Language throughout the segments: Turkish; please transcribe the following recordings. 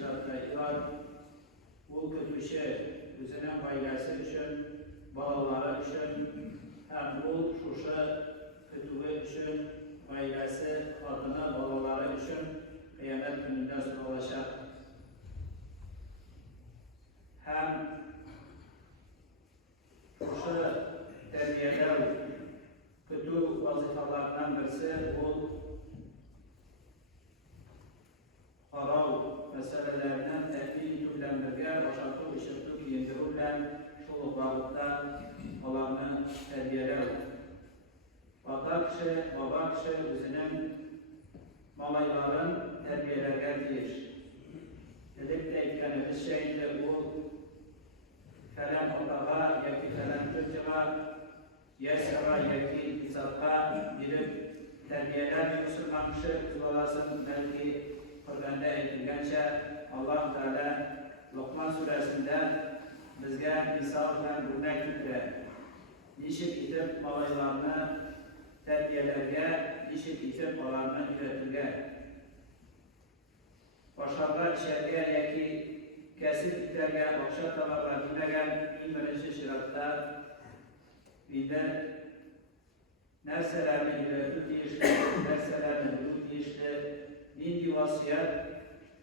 teşkilatlar bu kötü şey üzerine ailesi için, bağları için, hem bu şuşa kötülüğü için, ailesi adına bağları için kıyamet gününden sonra olacak. Hem şuşa terbiyeler kötü vazifelerden birisi bu harav meselelerinden etkin türlendirge, başarılı ışıklı giyindirirler, şolu bağlıkta olanı terbiyeler. Ata kişi, baba kişi özünün malayların terbiyelerine değil. Dedik de etkenimiz şeyinde bu falan otağa, yaki falan tüccara, yesara, yaki iktisatka girip terbiyeler Müslüman kişi kıvalasın belki Kur'an'da eğitilgençe Allah Teala Lokman suresinde bizge misal ve örnek tuttu. Nişit itip malaylarını terbiyelerge, nişit itip olanını üretilge. Başarılar içerge yaki kesip iterge, akşat talarlar dinlegen birinci şiratta bir de nerselerini üretip değişti, nerselerini üretip değişti, dini vasiyet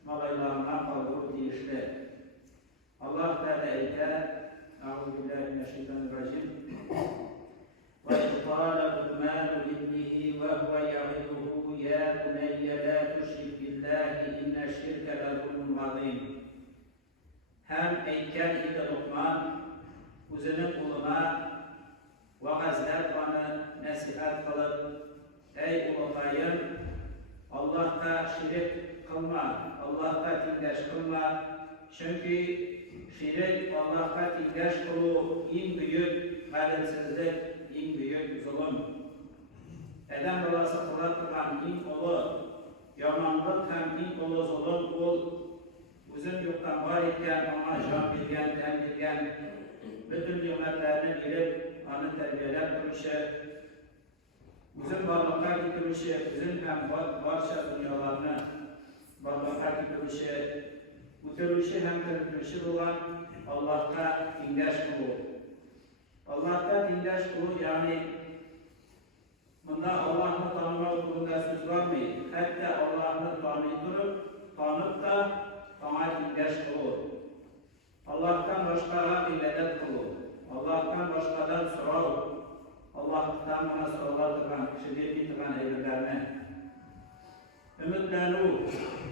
malaylarına kavrup değişti. Allah Teala eyle, Euzubillahimineşşeytanirracim. وَإِذْ قَالَ لُقْمَانُ لِابْنِهِ وَهُوَ يَعِظُهُ يَا بُنَيَّ لَا تُشْرِكْ بِاللّٰهِ إِنَّ الشِّرْكَ لَظُلْمٌ عَظِيمٌ. Hem eyken idi Lokman, uzunun uluna vaazlar bana nasihat kılıp, ey ulukayım, Allah'ta şirik kılma, Allah'ta tindaş kılma. Çünkü şirik Allah'ta tindaş kılı en büyük adaletsizlik, en büyük zulüm. Adam balası kılatılan en ulu, yamanlık hem en ulu zulüm ol, uzun yoktan var iken ama can bilgen, tem bilgen, bütün nimetlerini bilip, onu terbiyeler duruşu, uzun varlıklar getirişi, uzun hem varsa dünyalarını varlıklar getirişi, uturuşu hem terbiyeşi olan Allah'ta dindaş kulu. Allah'ta dindaş kulu yani bunda Allah'ını tanıma kulunda söz var mı? Hatta Allah'ını tanıp da bana dindaş kulu. Allah'tan başkalarına ibadet kulu. Allah'tan başkalarına soru. Allah'tan bana sorular tıkan, kişiliği tıkan evlerine. Ümitlenu,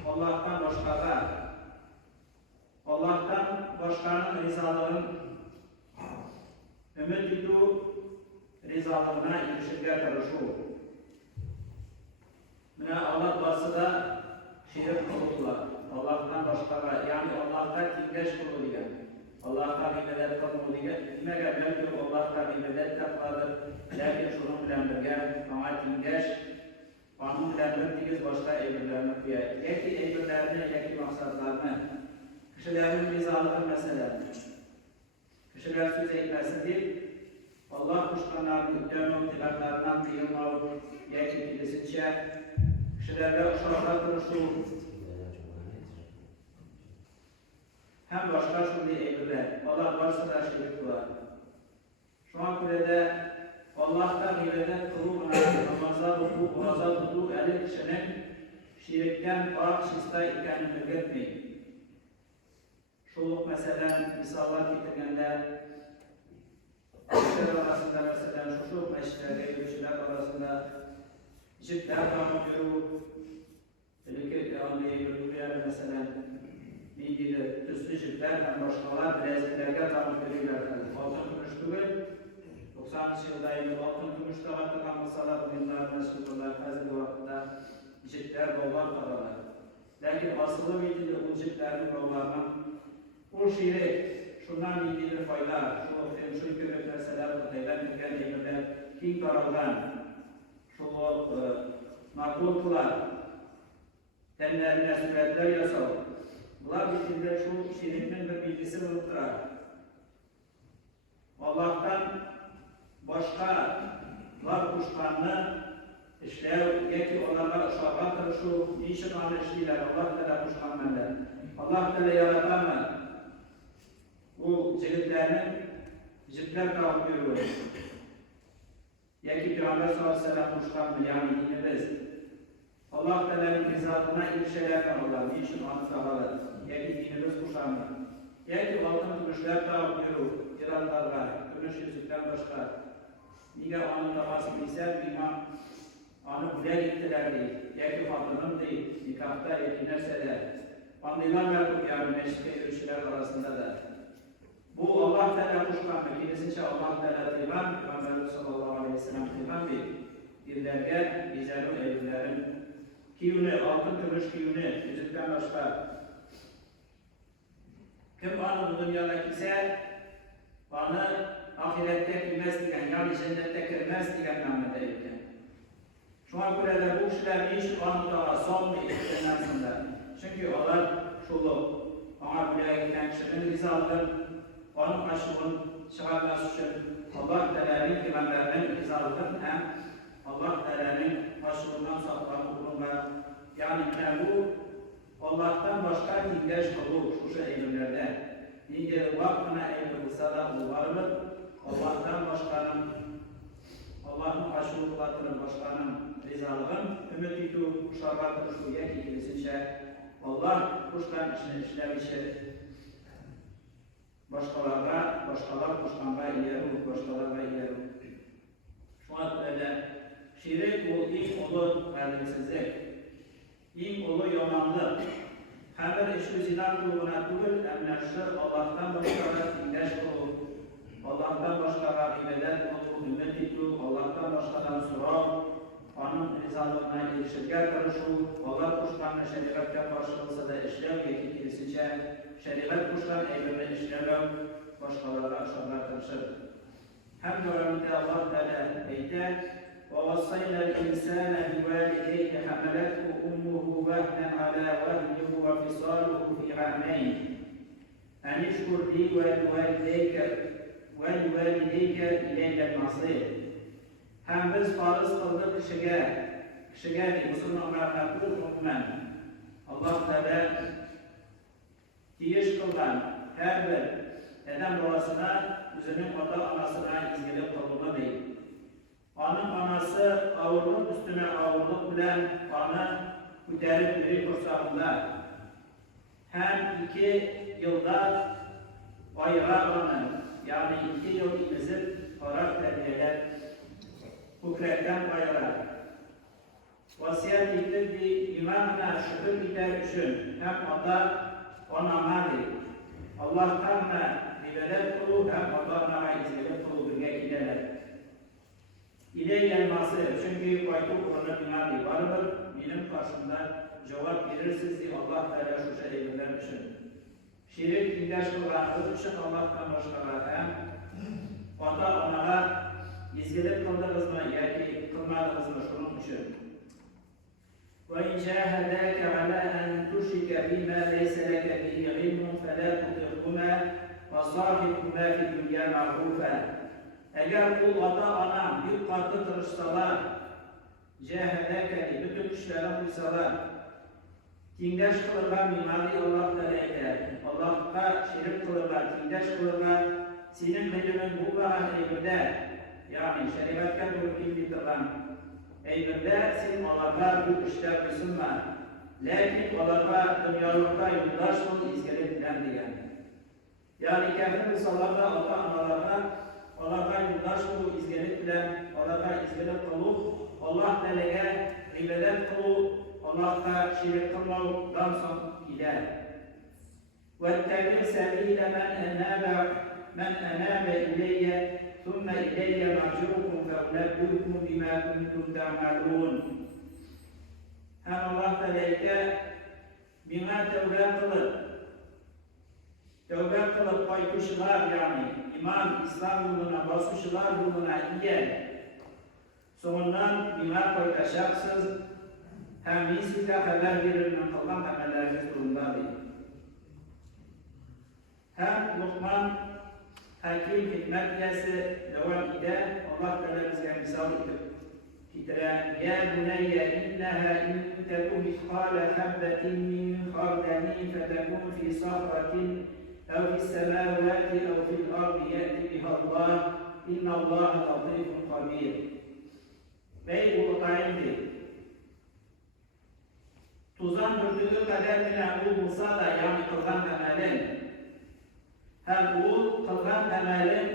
Allah'tan başkalar. Allah'tan başkanın rizalığın ümit ediyor, rizalığına ilişkiler karışıyor. Buna Allah bası da şiir kıldılar. Allah'tan başkalar, yani Allah'tan tindaş kılıyor. Allah'tan ibadet kılıyor. Demek belki Allah'tan ibadet kılmadır. Lakin şunun bilen birge, ama tindaş, onun bilen bir başka emirlerini koyuyor. Yeki emirlerini, yeki maksatlarını, kişilerin rizalığı mesela. Kişiler söz etmesin deyip, Allah kuşkanlarının dönüm dilerlerinden kıyılmalı, yeki kilisince, kişilerle uşaklar duruşu, hem başka şunu emirler, Allah varsa da şirik kılar. Şu an kurede Allah'tan ibadet kılıp, namaza tutup, muazzal tutup, eli kişinin şirikten pak şista ikenini bilgetmeyin. Şuluk mesela misallar getirgenler, kişiler arasında mesela şu meşrede görüşler arasında cidden tanımıyor, belki anlayabiliyor mesela bilgiler, üstü cidden hem başkalar bileziklerge tanımıyorlar. Altın konuştuğu 90 yıldayım, altın konuştuğu hatta kalmasalar bunlar meşrular kazılı vakitte cidden dolar paralar. Lakin asılı bilgiler bu ciddenlerin dolarından bu şiiri, şundan bilgiler fayda, şu hükümet meseleler, kutaylar, mülken emirler, kim karaldan, şu makul kılar, tenlerine süretler yasal. Bunlar bilgiler şu şiirinin bir bilgisi buluttur. Allah'tan başka var kuşkanlı işler, yeki onlarla uşaklar şu işin anlaşıyla Allah Teala kuşkanlarla. Allah Teala yaratan mı? Bu jigitler tavuk buyuruyor. Yaki Peygamber sallallahu aleyhi ve sellem kuşkandı, yani dinimiz. Allah Teala'nın rızasına ilişkilerden olan, niçin anıtsahalı, yaki dinimiz kuşkandı. Yaki altın kuşlar tavuk buyuruyor, yılanlarla, gümüş yüzükten başka. Niye anıtamaz ise bilmem, anı buraya gittiler değil. Yaki hatırım değil, nikahta yaki nersede. Anlayılan verdim yani meşke görüşler arasında da. Bu Allah Teala kuşkandı, kilisince Allah Teala tıyman, Peygamber sallallahu aleyhi ve sellem tıyman birlerge, bizlerin evlilerin kiyuni, altın gümüş kiyuni, yüzükten başka. Kim anı bu dünyadaki ise, anı ahirette girmez diyen, yani cennette girmez diyen namedeyken. Şu an burada bu işler hiç anıda son bir ihtimalinde. Çünkü onlar şulu, ama buraya giden kişinin rizalıdır, onun aşkının çıkarması için Allah Teala'nın peygamberinin rizalıdır, hem Allah Teala'nın aşkından saklanıp bulunma. Yani bu Allah'tan başka dinleş olur şu eğilimlerde. Dinleri vakfına eğilimlisi da vardır. Allah'tan başkanın, Allah'ın aşklıklarının başkanın rizalığın ümit ediyor, şarbatı şuya ki kilisince Allah kuşların işini işlemiştir. Başkalar kuşkanlığa ilerim, başkalarına ilerim. Şu an öyle şirik bu ilk olu verdiğimsizlik, ilk olu yamanlık. Hemen işi zina kulluğuna kuvvet, emneşir Allah'tan başkalar dinleş kulu. Allah'tan başkalar ibadet kulu, ümmet ediyor, Allah'tan başkalar sorar. Onun rızalığına ilişkiler karışır, Allah kuşlarına şeriatka karşılığında da işlev yekikilisice, şeriat kuşlar evrime işlev, başkalarına aşağılar karışır. Hem döneminde Allah Teala eyde, وَوَصَّيْنَا الْاِنْسَانَ بِوَالِدَيْهِ حَمَلَتْهُ أُمُّهُ وَهْنًا عَلَى وَهْنٍ وَفِصَالُهُ فِي عَامَيْنِ أَنِ اشْكُرْ لِي وَلِوَالِدَيْكَ إِلَيَّ الْمَصِيرُ. Hem biz farz kıldık kişiye Müslümanlar hakkı hükmen Allah Teala diyiş kılan her bir eden babasına, üzerinin ata anasına izgili kılma değil. Onun anası ağırlık üstüne ağırlık bilen anı müderrip bir kursağında hem 2 yılda ayıra anı, yani 2 yıl izip olarak terbiyeler hukretten ayırar. Vasiyet ettik bir imamına şükür gider üçün hem ata onamadı. Allah'tan da ibadet kulu hem Allah'ına izgili kulu birge giderler. İle gelmesi çünkü kayıtlı Kur'an'ın imamı vardır. Benim karşımda cevap verirsiniz diye Allah Teala şu şeyler için. Şirik dindaş Kur'an'ı için Allah'tan başkalar hem ata onara izgilik kıldığınız mı, yani kılmadığınız mı şunun için. وَاِنْ جَاهَدَاكَ عَلَى أَنْ تُشْرِكَ بِمَا لَيْسَ لَكَ بِهِ عِلْمٌ فَلَا تُطِعْهُمَا وَصَاحِبْهُمَا فِي الدُّنْيَا مَعْرُوفًا. Eğer kul ata ana bir katı tırışsalar, cehedekeni bütün kişilere uysalar, dindaş kılırlar mimari Allah Teala'ya, Allah'a şirk kılırlar, dindaş kılırlar, senin bilimin bu kalan evrede, yani şeriatka doğru kim bitiren evrede sen onlarla bu işler kısınlar. Lakin onlarla dünyalıkta yoldaş ol izgelik bilen diyen. Yani kafir insanlarda ata analarına Allah'a yoldaş ol izgelik bilen, Allah'a izgelik kılıp, Allah Teala'ya ibadet kılıp, Allah'a şirk kılmadan son gider. وَاتَّبِعْ سَبِيلَ مَنْ أَنَابَ إِلَيَّ ثُمَّ إِلَيَّ مَرْجِعُكُمْ فَأُنَبِّئُكُم بِمَا كُنتُمْ تَعْمَلُونَ. Hem Allah Teala'ya bina tevbe kılıp koymuşlar yani iman, İslam yoluna, basmışlar yoluna iyi. Sonundan bina koytaşaksız hem sizle haber verilmen kalan amelleriniz durumdadır. Hem Lokman Hakim hikmet yası devam eder. Allah Teala bize misal edip getiren ya bunayya innaha in tekun mithqala habbatin min khardalin fetekun fi sahratin ev fi semavati ev fil ardi ya'ti biha Allah inna Allah latifun habir. Bey ulutayındı. Tuzan dördüğü kadar bile bu bulsa da yani kılgan emelin hem bu kılgan emelin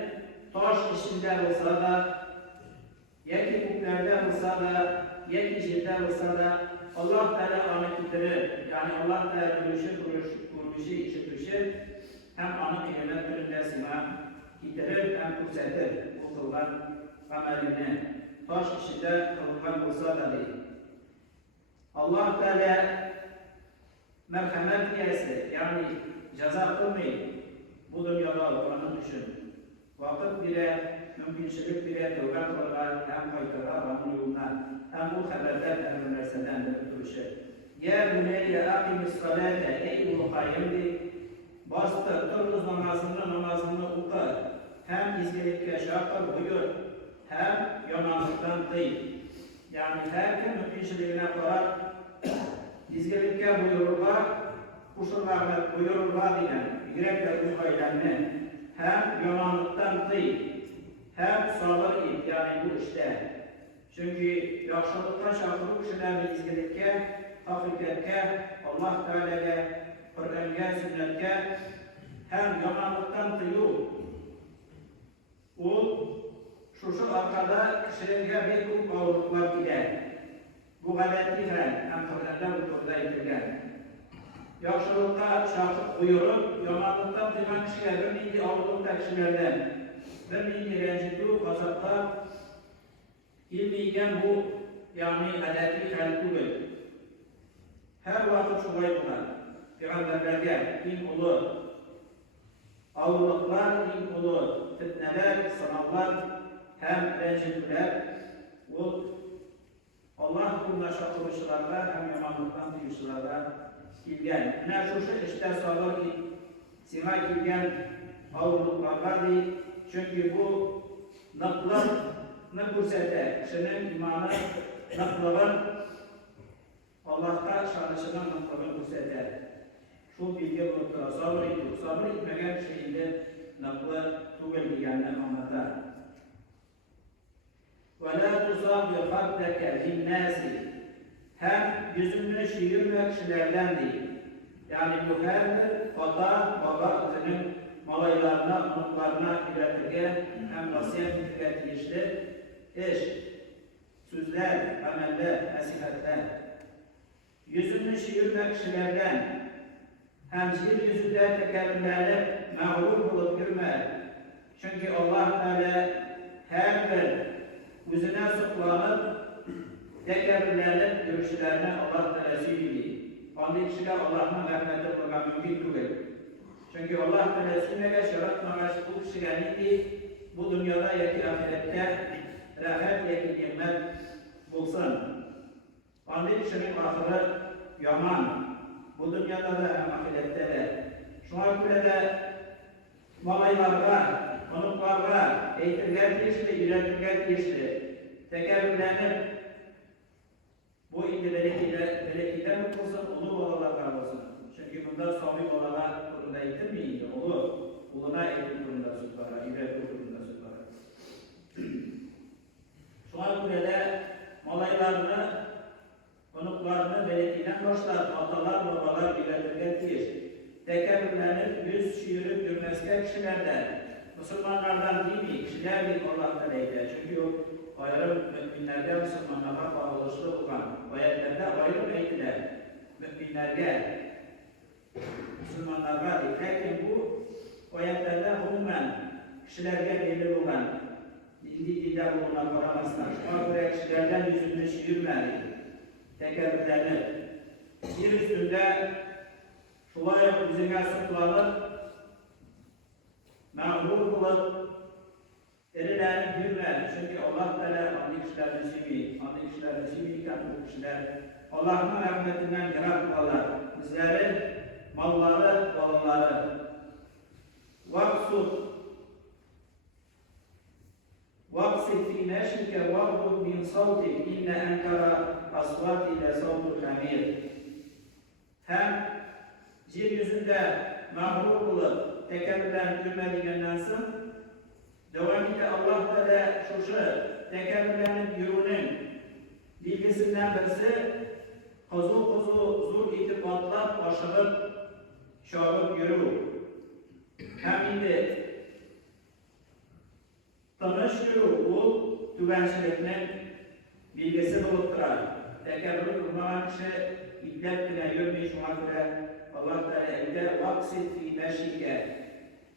taş işinde olsa da yeki kuklerde olsa da yeki cilde olsa da Allah Teala anı getirir. Yani Allah Teala kuruluşu işitir. Hem anı kıymet türünde sima getirir hem kursetir. Bu kılgan emelini taş işinde kılgan olsa da değil. Allah Teala merhamet diyesi yani ceza kılmayın. Bu dünyada Kur'an'ı düşün. Vakit bile, mümkünçülük bile tövbe kılırlar, hem kayıtlara, Allah'ın yoluna, hem bu haberden emrederseden de ötürüşü. Ya buneyye akimis salate, ey ulu kayyımdi, bastır, tırız namazını oku, hem izgelikle şakır buyur, hem yamanlıktan değil. Yani her kim mümkünçülüğüne kadar izgelikle buyururlar, kuşurlarla buyururlar diyen, yürekle bu haylenme, hem yamanlıktan değil, hem sabır et, yani bu işte. Çünkü yaxşılıktan şakırı kişilerle izgelikle, hakikatte, Allah Teala'ya, Kur'an'a, sünnetke, hem yamanlıktan tıyı, o, şu arkada kişilerine bir grup ağırlıklar gider. Bu gadetli hem Kur'an'da bu konuda eğitilgen. Yaxşılıkta şarkı buyurup, yamanlıktan tıkan kişiler, bir mingi ağırlıkta kişilerden, bir mingi rencidu, kasapta, ilmiyken bu, yani gadetli kalkudur. Her vakit şu bayıklar, Peygamberlerge, din olur, ağırlıklar, din olur, fitneler, sınavlar, hem rencidiler, o Allah kuluna şakırışlarla hem yamanlıktan duyuşlarla kilgen. Ne şu işte sabır ki sima kilgen ağırlıklardır. Çünkü bu naklar ne kursete, kişinin imanı nakların Allah'ta şanışına nakların kursete. Şu bilgi bulutlara sabır ediyor. Sabır etmegen şeyinde naklı tuğel bilgenle anlatar. وَلَا تُصَابِ خَدَّكَ لِلنَّاسِ hem yüzünü şiirme kişilerden değil. Yani bu her bir ata, baba, özünün malaylarına, unutlarına iletirge hem vasiyet tüketişli iş, sözler, ameller, nasihatler. Yüzünü şiirme kişilerden hem yeryüzünde tekerrümlerle mağrur bulup yürüme. Çünkü Allah Teala her bir yüzüne sıklanıp tekerrürlerle görüşlerine Allah Teala söyledi. Onun kişiler Allah'ın rahmeti bulmak mümkün değil. Çünkü Allah Teala sünnete şaratmamış bu kişiler neydi? Bu dünyada yaki ahirette rahat yaki nimet bulsun. Onun kişinin ahırı yaman. Bu dünyada da hem ahirette de. Şuna göre de malaylarla, konuklarla, eğitimler geçti, iletimler geçti. Tekerrürlenip bu indi belekiden mi olsun, ulu babalardan olsun. Çünkü bunda sabi babalar kurunda eğitilmeyince, uluna eğitim kurunda sütlara, ibret kurunda sütlara. Şuna göre de malaylarını, konuklarını belekiden başlar, atalar, babalar iletimler geçti. Tekerrürlenip yüz şiirip yürümezken kişilerden, Müslümanlardan değil mi? Kişiler değil Allah'tan eyle. Çünkü o ayrım müminlerden Müslümanlara bağlılıklı olan ayetlerde ayrım eğitiler. Müminlerge, Müslümanlara değil. Lakin bu ayetlerde umumen kişilerge belli olan dilde bulunan koramazlar. Şuna göre kişilerden yüzünü şiirmeli. Tekerrürlenip bir üstünde şulay yüzüne sıklanıp mağrur bulup erilerini yürüler. Çünkü Allah Teala anlı kişilerini seviyor. Anlı kişilerini seviyorken bu kişiler Allah'ın rahmetinden yarar kalırlar. Bizleri, malları, balınları. Vaksud واقصد في مشيك واغضض من صوتك إن أنكر أصوات لصوت الحمير. Hem yeryüzünde mağrur olup tekellürlerini yürümediğinden sonra devam ede Allah Teala şu tekellürlerin yürünün bilgisinden birisi kuzu zor itip atlap aşırıp şarıp yürü. Hem indi tanış yürü bu tüvençilikinin bilgisi bulup durar. Tekellür kurmayan kişi İddet bile yürümeyi şuna göre Allah Teala evde vaksit fi meşike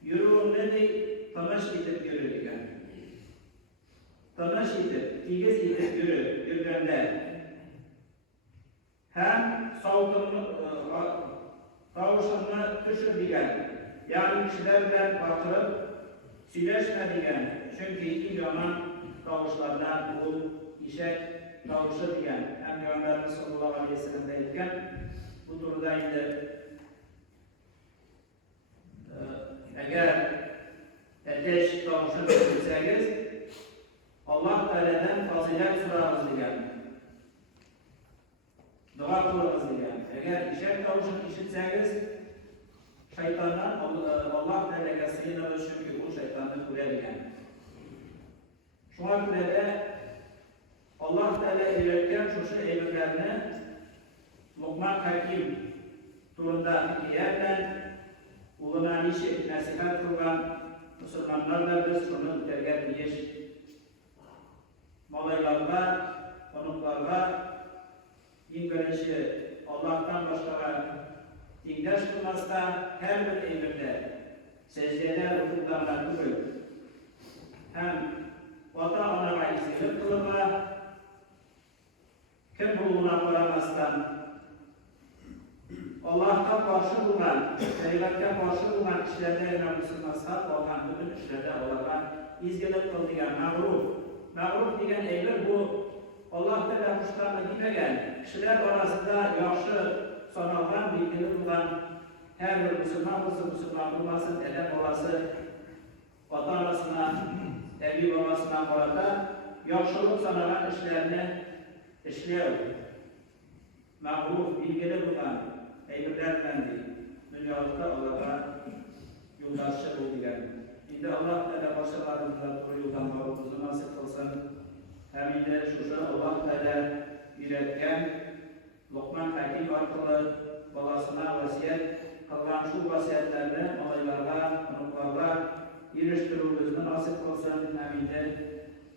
yürüğünü de tanış edip yürürken tanış edip, tigiz edip yürüğünde hem tavuşunu düşürdiğen yani kişilerle bakırıp süleşmediğen çünkü ilk zaman tavuşlardan bu işe tavuşu diyen hem Peygamberimiz sallallahu aleyhi ve sellem deyken bu durumda indi eğer ateş tavuşunu düşünseniz Allah Teala'dan fazilet sorarız diyen dua kılırız diyen eğer işe tavuşunu işitseniz şeytandan Allah Teala'ya sığınırız çünkü bu şeytanı kule diyen şuna göre de Allah Teala ilerken şu emirlerini Lokman Hakim turunda hikayeten uluna nasihat kılgan Müslümanlarla biz şunu tergip ediyiz. Malaylarla, konuklarla birinci Allah'tan başka dindaş kılmazsa her bir emirde secdede rükûlarına durur. Hem ota-ona izini kılma kim buluna varamazdan Allah'a karşı bulunan, Peygamber'e karşı bulunan kişilerde Müslümanlar olan bütün kişilerde olarak izgilik kıldığı mağrur diyen eyler bu Allah Teala kuşlarına gitmegen kişiler arasında yaxşı sanalgan bilgili bulan her bir Müslüman bulmasın, edep olası ota-anasına, evi babasına karata yaxşılık sanalan işlerini işliyor. Mağrur, bilgili bulan emirlerlendi. Dünyalıkta Allah'a yoldaşı oldular. Şimdi Allah Teala başkalarımızla doğru yoldan mağrurumuzu nasip kılsın. Hem de şu Allah Teala üretken Lokman Hakim arkalı balasına vasiyet kılan şu vasiyetlerini malaylarla, konuklarla iliştirmemizi nasip kılsın. Hem de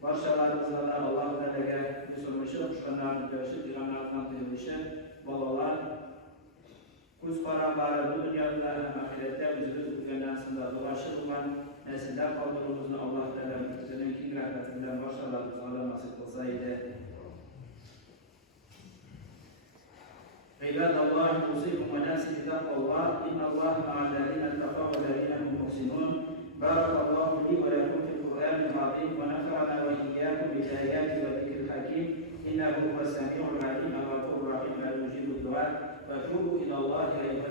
başkalarımızla da Allah Teala'ya müslümanlığı kuşkanlarını dövüşü, dilanlarından dövüşü, balalar, kuz paraları bu dünyada hem ahirette bizimiz bu dünyasında dolaşır olan nesiller kaldırımızını Allah Teala senin king rahmetinden başkalarımızla nasip kılsaydı. عباد الله يوصيكم ونفسي بتقوى الله ان الله مع الذين اتقوا والذين هم محسنون بارك الله لي ولكم في القران العظيم ونفعنا واياكم بالايات والذكر الحكيم انه هو السميع العليم الغفور الرحيم المجيب الدعاء وتوبوا الى الله ايها